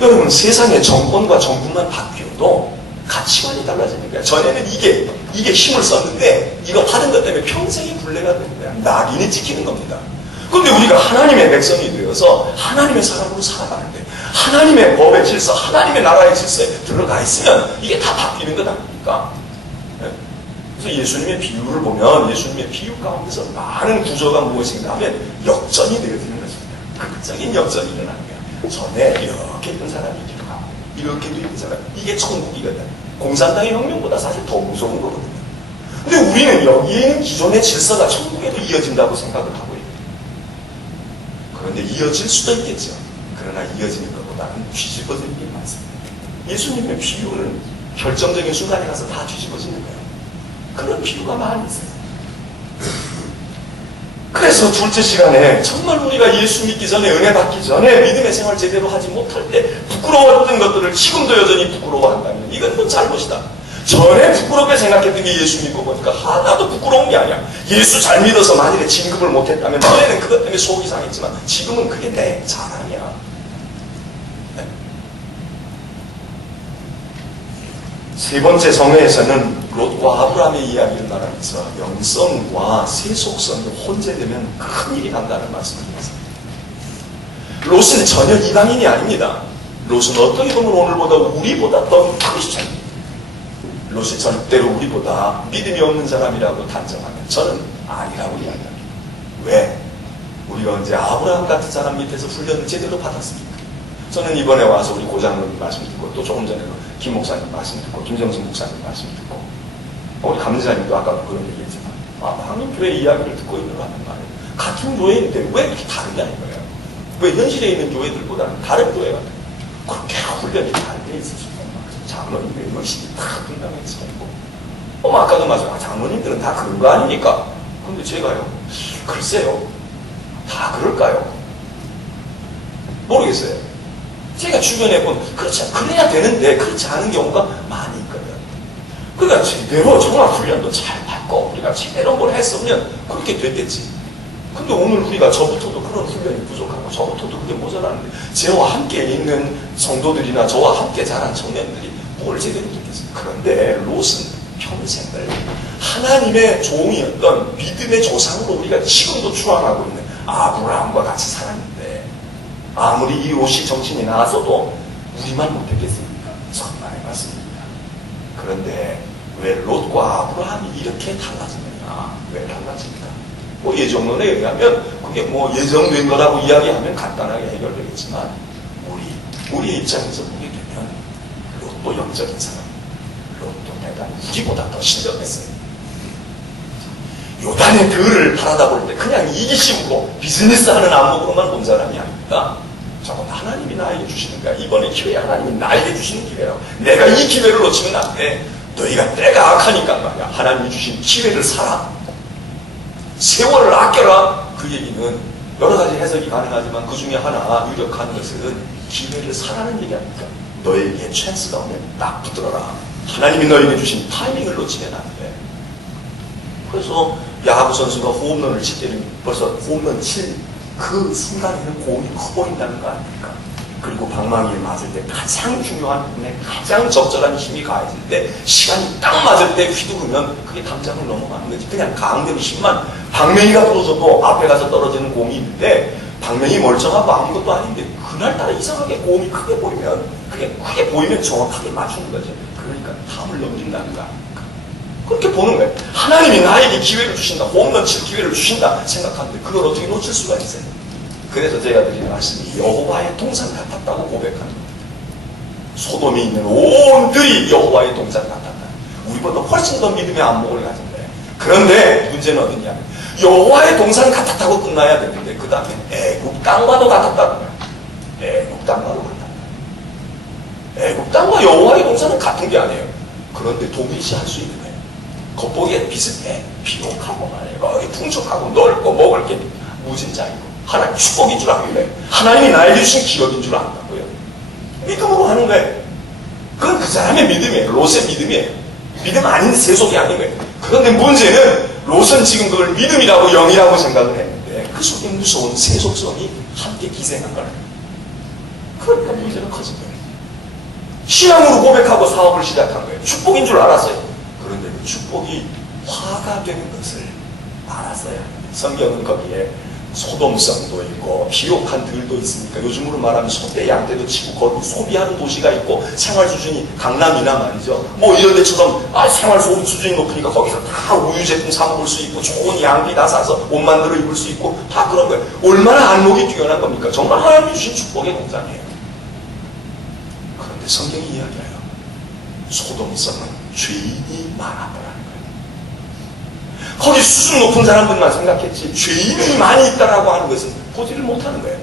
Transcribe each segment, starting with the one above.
여러분, 세상의 정권과 정부만 바뀌어도 가치관이 달라지는 거야. 전에는 이게 힘을 썼는데 이거 받은 것 때문에 평생이 굴레가 되는 거야. 낙인이 찍히는 겁니다. 그런데 우리가 하나님의 백성이 되어서 하나님의 사람으로 살아가는데 하나님의 법의 질서, 하나님의 나라의 질서에 들어가 있으면 이게 다 바뀌는 것 아닙니까? 그래서 예수님의 비유를 보면 예수님의 비유 가운데서 많은 구조가 무엇인가 하면 역전이 되어지는 것입니다. 극적인 역전이 일어나는 거야. 전에 이렇게 있던 사람이 이렇게 가고 이렇게도 있는 사람, 이게 천국이거든. 공산당의 혁명보다 사실 더 무서운 거거든요. 근데 우리는 여기에 있는 기존의 질서가 천국에도 이어진다고 생각을 하고 있어요. 그런데 이어질 수도 있겠죠. 그러나 이어지는 것보다는 뒤집어지는 게 많습니다. 예수님의 비유는 결정적인 순간에 가서 다 뒤집어지는 거예요. 그런 비유가 많이 있어요. 그래서 둘째 시간에 정말 우리가 예수 믿기 전에, 은혜 받기 전에 믿음의 생활 제대로 하지 못할 때 부끄러웠던 것들을 지금도 여전히 부끄러워한다면 이건 뭐 잘못이다. 전에 부끄럽게 생각했던 게 예수 믿고 보니까 하나도 부끄러운 게 아니야. 예수 잘 믿어서 만일에 진급을 못했다면 전에는 그것 때문에 속이 상했지만 지금은 그게 내 자랑이야. 네. 세 번째 성회에서는 롯과 아브라함의 이야기를 말하면서 영성과 세속성이 혼재되면 큰일이 난다는 말씀을 드렸습니다. 롯은 전혀 이방인이 아닙니다. 롯은 어떻게 보면 오늘보다 우리보다 더 크리스찬입니다. 롯이 절대로 우리보다 믿음이 없는 사람이라고 단정하면 저는 아니라고 이야기합니다. 왜? 우리가 언제 아브라함 같은 사람 밑에서 훈련을 제대로 받았습니까? 저는 이번에 와서 우리 고장로님 말씀 듣고 또 조금 전에 김 목사님 말씀 듣고 김정승 목사님 말씀 듣고 우리 감리자님도 아까 그런 얘기했지만 한림교회 이야기를 듣고 있느라는 말이에요. 같은 교회인데 왜 이렇게 다르냐는 거예요. 왜 현실에 있는 교회들보다는 다른 교회 같아요. 그렇게 훈련이 다르게 있으시죠. 장로님들의 열심히 다 분담해서 있고 아까도 맞아요. 장로님들은 다 그런 거 아닙니까? 근데 제가요, 글쎄요, 다 그럴까요? 모르겠어요. 제가 주변에 본 그렇지, 그래야 되는데 그렇지 않은 경우가 많이 있거든. 그러니까 제대로 정말 훈련도 잘 받고 우리가 제대로 뭘 했으면 그렇게 됐겠지. 근데 오늘 우리가 저부터도 그런 훈련이 부족하고 저부터도 그게 모자라는데 저와 함께 있는 성도들이나 저와 함께 자란 청년들이 뭘 제대로 듣겠어요. 그런데 롯은 평생을 하나님의 종이었던 믿음의 조상으로 우리가 지금도 추앙하고 있는 아브라함과 같이 살았는데 아무리 이 롯이 정신이 나서도 우리만 못했겠습니까? 정말 맞습니다. 그런데 왜 롯과 아브라함이 이렇게 달라지느냐? 왜 달라집니까? 뭐 예정론에 의하면 그게 뭐 예정된 거라고 이야기하면 간단하게 해결되겠지만 우리의 입장에서 보게 되면 롯도 영적인 사람, 롯도 대단히 우리보다 더 신령했어요. 요단의 들을 바라다 볼 때 그냥 이기심으로 비즈니스하는 안목으로만 본 사람이 아닙니다. 저건 하나님이 나에게 주시는 거야. 이번에 기회 하나님이 나에게 주시는 기회라고. 내가 이 기회를 놓치면 안 돼. 너희가 때가 악하니까 말이야. 하나님이 주신 기회를 살아. 세월을 아껴라. 그 얘기는 여러 가지 해석이 가능하지만 그 중에 하나 유력한 것은 기회를 사라는 얘기 아닙니까? 너에게 찬스가 오면 딱 붙들어라. 하나님이 너에게 주신 타이밍을 놓치면 안 돼. 그래서 야구 선수가 홈런을 칠 때는 벌써 홈런 칠 그 순간에는 공이 커 보인다는 거 아닙니까? 그리고 방망이를 맞을 때 가장 중요한 부분에 가장 적절한 힘이 가해질 때 시간이 딱 맞을 때 휘두르면 그게 담장을 넘어가는 거지. 그냥 가운데로 힘만 방망이가 부러져도 앞에 가서 떨어지는 공이 있는데 방망이 멀쩡하고 아무것도 아닌데 그날따라 이상하게 공이 크게 보이면 그게 크게 보이면 정확하게 맞추는 거죠. 그러니까 탐을 넘긴다는 거 아닙니까? 그렇게 보는 거예요. 하나님이 나에게 기회를 주신다, 홈런 칠 기회를 주신다 생각하는데 그걸 어떻게 놓칠 수가 있어요? 그래서 제가 드리는 말씀이 여호와의 동산 같았다고 고백하는 겁니다. 소돔에 있는 온 들이 여호와의 동산 같았다. 우리보다 훨씬 더 믿음의 안목을 가진 거예요. 그런데 문제는 어디냐면 여호와의 동산 같았다고 끝나야 되는데 그 다음에 애굽 땅과도 같았다는 거예요. 애굽 땅과도 같았다. 애굽 땅과 여호와의 동산은 같은 게 아니에요. 그런데 동일시할 수 있는 거예요. 겉보기에 비슷해. 비옥하고 말이에요. 거기 풍족하고 넓고 먹을 게 무진장이고 하나님 축복인 줄 알고요. 하나님이 나에게 주신 기업인 줄 안다고요. 믿음으로 하는 거예요. 그건 그 사람의 믿음이에요. 롯의 믿음이에요. 믿음 아닌 세속이 아닌 거예요. 그런데 문제는 롯은 지금 그걸 믿음이라고 영이라고 생각을 했는데 그 속에 무서운 세속성이 함께 기생한 거예요. 그러니까 문제가 커진 거예요. 신앙으로 고백하고 사업을 시작한 거예요. 축복인 줄 알았어요. 그런데 그 축복이 화가 되는 것을 알았어야 해요. 성경은 거기에 소돔성도 있고 비옥한 들도 있으니까 요즘으로 말하면 소떼 양떼도 치고 거기 소비하는 도시가 있고 생활 수준이 강남 이남 아니죠. 뭐 이런 데처럼 생활 수준이 높으니까 거기서 다 우유 제품 사 먹을 수 있고 좋은 양비 다 사서 옷 만들어 입을 수 있고 다 그런 거예요. 얼마나 안목이 뛰어난 겁니까? 정말 하나님이 주신 축복의 공장이에요. 그런데 성경이 이야기해요. 소돔성은 죄인이 많았더라는 거예요. 거기 수준 높은 사람들만 생각했지 죄인이 많이 있다라고 하는 것은 보지를 못하는 거예요.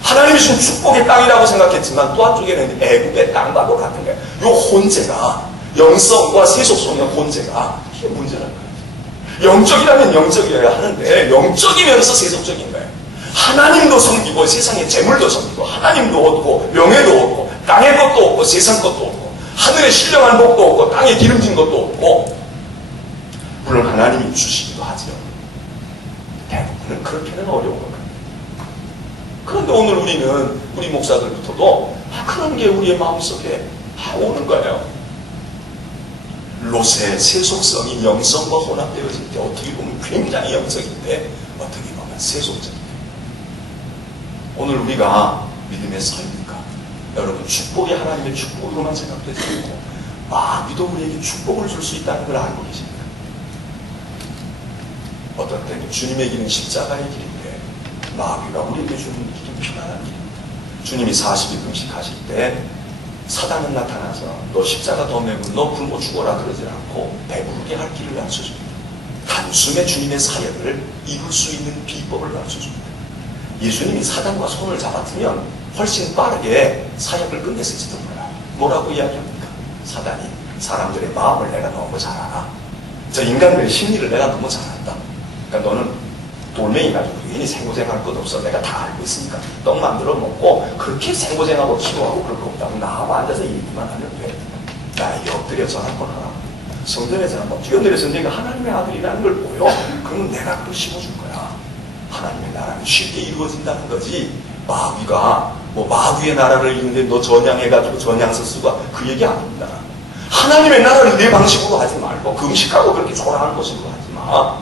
하나님이 주신 축복의 땅이라고 생각했지만 또 한쪽에는 애국의 땅과도 같은 거예요. 이 혼재가 영성과 세속성의 혼재가 이게 문제라는 거예요. 영적이라면 영적이어야 하는데 영적이면서 세속적인 거예요. 하나님도 섬기고 세상의 재물도 섬기고 하나님도 얻고 명예도 얻고 땅의 것도 얻고 세상 것도 얻고 하늘의 신령한 복도 얻고 땅에 기름진 것도 얻고 물론 하나님이 주시기도 하죠. 대부분은 그렇게는 어려운 겁니다. 그런데 오늘 우리는 우리 목사들부터도 그런 게 우리의 마음속에 오는 거예요. 롯의 세속성이 영성과 혼합되어질 때 어떻게 보면 굉장히 영적인데 어떻게 보면 세속적이에요. 오늘 우리가 믿음에 서입니까? 여러분 축복이 하나님의 축복으로만 생각되지 않고 마귀도 우리에게 축복을 줄 수 있다는 걸 알고 계십니까? 어떤 때는 주님의 길은 십자가의 길인데 마귀가 우리에게 주는 길은 피만한 길입니다. 주님이 40일 금식하실 때 사단은 나타나서 너 십자가 더 메고 너 굶어 죽어라 그러지 않고 배부르게 할 길을 가르쳐줍니다. 단숨에 주님의 사역을 이룰 수 있는 비법을 가르쳐줍니다. 예수님이 사단과 손을 잡았으면 훨씬 빠르게 사역을 끝냈을지도 몰라요. 뭐라고 이야기합니까? 사단이 사람들의 마음을 내가 너무 잘 알아. 저 인간들의 심리를 내가 너무 잘 안다. 그러니까 너는 돌멩이 가지고 괜히 생고생할 것 없어. 내가 다 알고 있으니까 떡 만들어 먹고 그렇게 생고생하고 기도하고 그럴 거 없다고 나하고 앉아서 얘기만 하면 돼. 나에게 엎드려 전화권 하라. 성전에서 한번 뛰어내려서 내가 하나님의 아들이라는 걸 보여. 그러면 내가 그걸 심어줄 거야. 하나님의 나라는 쉽게 이루어진다는 거지. 마귀가 뭐 마귀의 나라를 이루는데 너 전향해가지고 전향서 쓰고 그 얘기 아닙니다. 하나님의 나라를 내 방식으로 하지 말고 금식하고 그렇게 조랑하는 것으로 하지 마.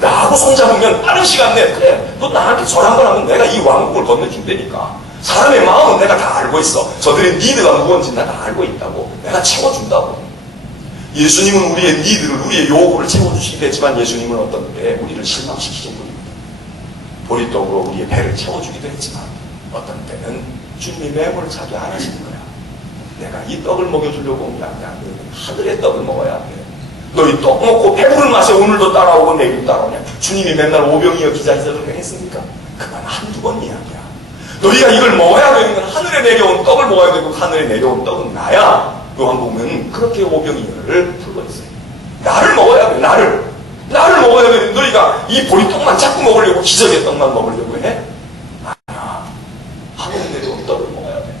나하고 손잡으면 빠른 시간 내에 그래 너 나한테 절 한 번 하면 내가 이 왕국을 건네준다니까. 사람의 마음은 내가 다 알고 있어. 저들의 니드가 무언지 내가 다 알고 있다고. 내가 채워준다고. 예수님은 우리의 니드를 우리의 요구를 채워주시기도 했지만 예수님은 어떤 때 우리를 실망시키신 분입니다. 보리떡으로 우리의 배를 채워주기도 했지만 어떤 때는 주님이 매물을 차게 안 하시는 거야. 내가 이 떡을 먹여주려고 온 게 아니라 하늘의 떡을 먹어야 돼. 너 이 떡 먹고 배부른 맛에 오늘도 따라오고 내일도 따라오냐. 주님이 맨날 오병이어 기자회견을 했습니까? 그건 한두 번 이야기야. 너희가 이걸 먹어야 되는 건 하늘에 내려온 떡을 먹어야 되고 하늘에 내려온 떡은 나야. 요한복음은 그렇게 오병이어를 풀고 있어요. 나를 먹어야 돼. 나를 먹어야 돼. 너희가 이 보리떡만 자꾸 먹으려고 기적의 떡만 먹으려고 해? 아니야. 하늘에 내려온 떡을 먹어야 돼.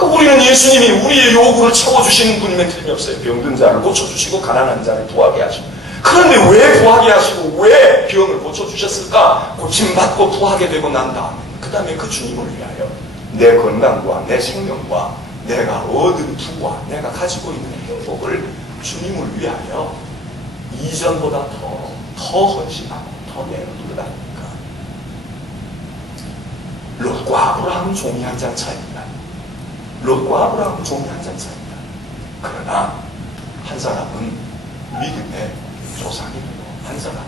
우리는 예수님이 우리의 요구를 채워주시는 분이면 틀림이 없어요. 병든 자를 고쳐주시고 가난한 자를 부하게 하시고. 그런데 왜 부하게 하시고 왜 병을 고쳐주셨을까? 고침받고 부하게 되고 난 다음에 그 다음에 그 주님을 위하여 내 건강과 내 생명과 내가 얻은 부와 내가 가지고 있는 행복을 주님을 위하여 이전보다 더 헌신하고 더 내놓는 아닙니까? 롯과 아브라함은 종이 한 장 차이입니다. 롯과 아브라함은 종이 한 장 차이입니다. 그러나 한 사람은 믿음의 조상이 되고 한 사람은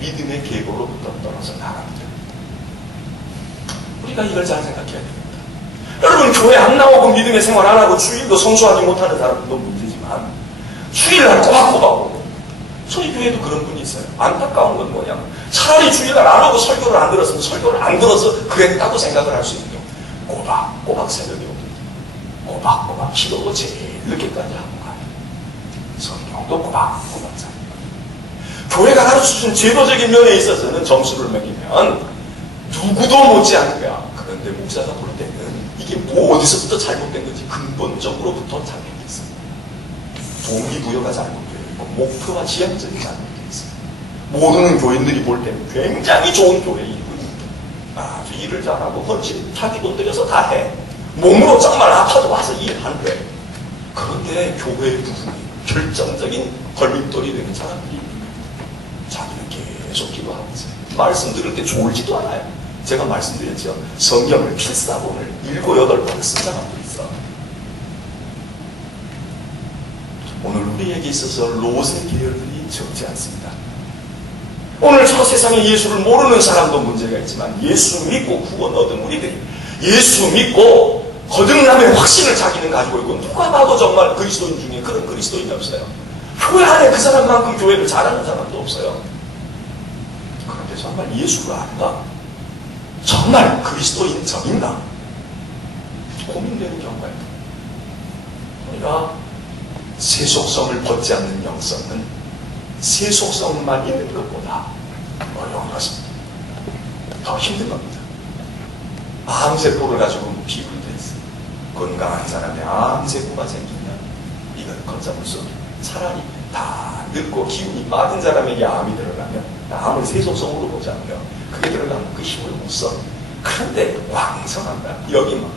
믿음의 계보로부터 떨어져 나갑니다. 우리가 이걸 잘 생각해야 됩니다. 여러분 교회 안 나오고 믿음의 생활 안 하고 주일도 성수하지 못하는 사람도 문제지만 주일날 꼬박꼬박 오고 저희 교회도 그런 분이 있어요. 안타까운 건 뭐냐면 차라리 주일날 안 오고 설교를 안 들었으면 설교를 안 들어서 그랬다고 생각을 할 수 있는 경우 꼬박꼬박 새벽에 오고 꼬박꼬박 기도도 제일 늦게까지 하고 가요. 성경도 꼬박꼬박 자. 교회가 가르쳐준 제도적인 면에 있어서는 점수를 매기면 누구도 못지 않은 거야. 그런데 목사가 볼 때는 이게 뭐 어디서부터 잘못된 건지 근본적으로부터 잘못되어 있어요. 동기부여가 잘못되어 있고 목표와 지향점이 잘못되어 있어요. 모르는 교인들이 볼 때는 굉장히 좋은 교회이고 아주 일을 잘하고 헌신 자기 돈 들여서 다 해. 몸으로 정말 아파도 와서 일하는 거예요. 그런데 교회의 부흥이 결정적인 걸림돌이 되는 사람들이 있는 거예요. 자기는 계속 기도하고 있어요. 말씀 들을 때 졸지도 않아요. 제가 말씀드렸죠. 성경을 필사본을 7, 8번을 쓴 사람도 있어. 오늘 우리에게 있어서 로세 계열들이 적지 않습니다. 오늘 저 세상에 예수를 모르는 사람도 문제가 있지만 예수 믿고 구원 얻은 우리들이 예수 믿고 거듭남의 확신을 자기는 가지고 있고 누가 봐도 정말 그리스도인 중에 그런 그리스도인이 없어요. 교회 안에 그 사람만큼 교회를 잘하는 사람도 없어요. 그런데 정말 예수가 아닌가? 정말 그리스도인 적인가? 고민되는 경우가 있다. 우리가 세속성을 벗지 않는 영성은 세속성만 있는 것보다 어려운 것입니다. 더 힘든 겁니다. 암세포를 가지고 비유를 했어요. 건강한 사람의 암세포가 생기면 이건 걷잡을 수 없어요. 차라리 다 늙고 기운이 빠진 사람에게 암이 들어가면 암을 세속성으로 보자고요. 그게 들어가면 그 힘을 못 써. 그런데 왕성한다. 여기 막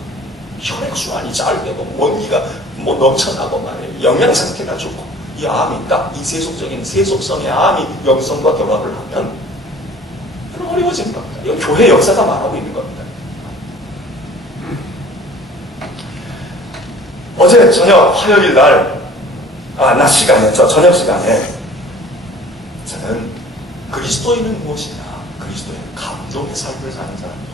혈액순환이 잘 되고 먼지가 넘쳐나고 말이에요. 영양상태가 좋고 이 암이 딱 이 세속적인 세속성의 암이 영성과 결합을 하면 그럼 어려워지는 겁니다. 이건 교회 역사가 말하고 있는 겁니다. 어제 저녁 화요일 낮 시간에 저녁 시간에 저는 그리스도인은 무엇이냐, 그리스도인은 감동의 삶을 사는 사람이다.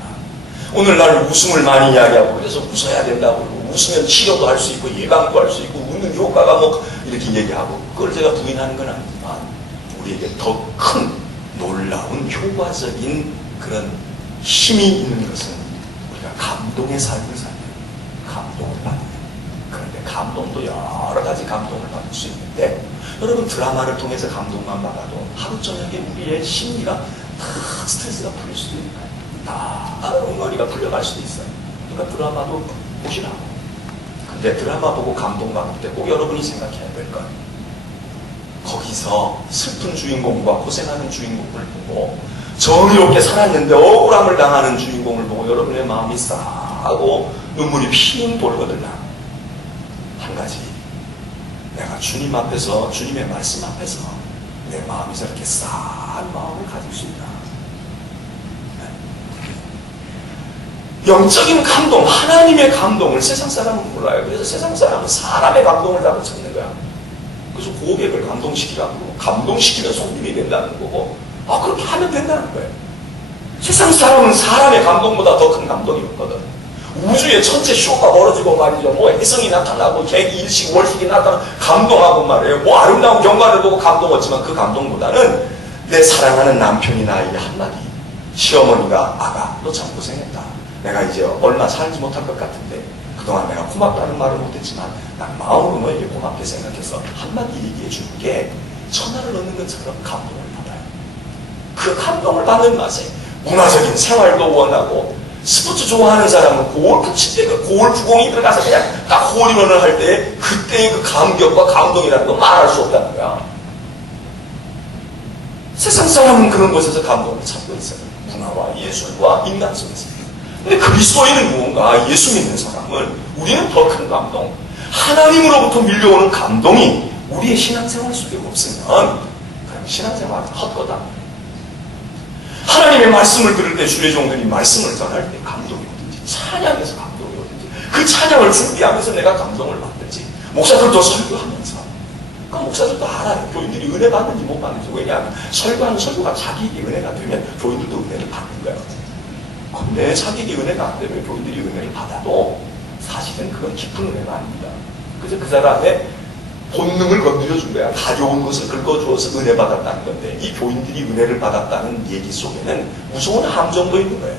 오늘날 웃음을 많이 이야기하고 그래서 웃어야 된다고 그러고 웃으면 치료도 할 수 있고 예방도 할 수 있고 웃는 효과가 이렇게 얘기하고 그걸 제가 부인하는 건 아니지만 우리에게 더 큰 놀라운 효과적인 그런 힘이 있는 것은 우리가 감동의 삶을 사는 감동을 받는 그런데 감동도 여러 가지 감동을 받을 수 있는데 여러분 드라마를 통해서 감동만 받아도 하루 저녁에 우리의 심리가 다 스트레스가 풀릴 수도 있는 거예요. 다 엉덩이가 풀려갈 수도 있어요. 그러니까 드라마도 보시라고. 근데 드라마 보고 감동받을 때 꼭 여러분이 생각해야 될 건 거기서 슬픈 주인공과 고생하는 주인공을 보고 정의롭게 살았는데 억울함을 당하는 주인공을 보고 여러분의 마음이 싸하고 눈물이 핑 돌거든요. 한 가지 내가 주님 앞에서 주님의 말씀 앞에서 내 마음이 저렇게 싸한 마음을 가질 수 있다. 영적인 감동, 하나님의 감동을 세상 사람은 몰라요. 그래서 세상 사람은 사람의 감동을 다 찾는 거야. 그래서 고객을 감동시키라고 감동시키면 손님이 된다는 거고 그렇게 하면 된다는 거예요. 세상 사람은 사람의 감동보다 더 큰 감동이 없거든. 우주의 전체 쇼가 벌어지고 말이죠. 해성이 나타나고 객이 일식 월식이 나타나고 감동하고 말이에요. 아름다운 경관을 보고 감동 얻지만 그 감동보다는 내 사랑하는 남편이 나에게 한마디 시어머니가 아가 너 참 고생했다. 내가 이제 얼마 살지 못할 것 같은데 그동안 내가 고맙다는 말을 못했지만 난 마음으로 너에게 고맙게 생각해서 한마디 얘기해 주는 게 천하를 얻는 것처럼 감동을 받아요. 그 감동을 받는 맛에 문화적인 생활도 원하고 스포츠 좋아하는 사람은 골프 칠 때 그 골프공이 들어가서 그냥 딱 홀인원을 할 때 그때의 그 감격과 감동이라는 건 말할 수 없다는 거야. 세상 사람은 그런 곳에서 감동을 찾고 있어요. 문화와 예술과 인간 속에서. 근데 그리스도인은 무언가 예수 믿는 사람은 우리는 더 큰 감동, 하나님으로부터 밀려오는 감동이 우리의 신앙생활 속에 없으면 그럼 신앙생활은 헛거다. 하나님의 말씀을 들을 때 주의 종들이 말씀을 전할 때 감동이 오든지 찬양에서 감동이 오든지 그 찬양을 준비하면서 내가 감동을 받든지 목사들도 설교하면서 그 목사들도 알아요. 교인들이 은혜 받는지 못 받는지. 왜냐하면 설교하는 설교가 자기에게 은혜가 되면 교인들도 은혜를 받는 거예요. 근데 자기에게 은혜가 안 되면 교인들이 은혜를 받아도 사실은 그건 깊은 은혜가 아닙니다. 그래서 그 사람의 본능을 건드려준 거야. 가져온 것을 긁어주어서 은혜 받았다는 건데 이 교인들이 은혜를 받았다는 얘기 속에는 무서운 함정도 있는 거예요.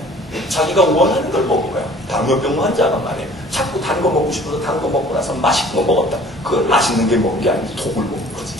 자기가 원하는 걸 먹은 거야. 당뇨병 환자가 말이에요. 자꾸 단 거 먹고 싶어서 단 거 먹고 나서 맛있는 거 먹었다. 그건 맛있는 게 먹은 게 아니지 독을 먹은 거지.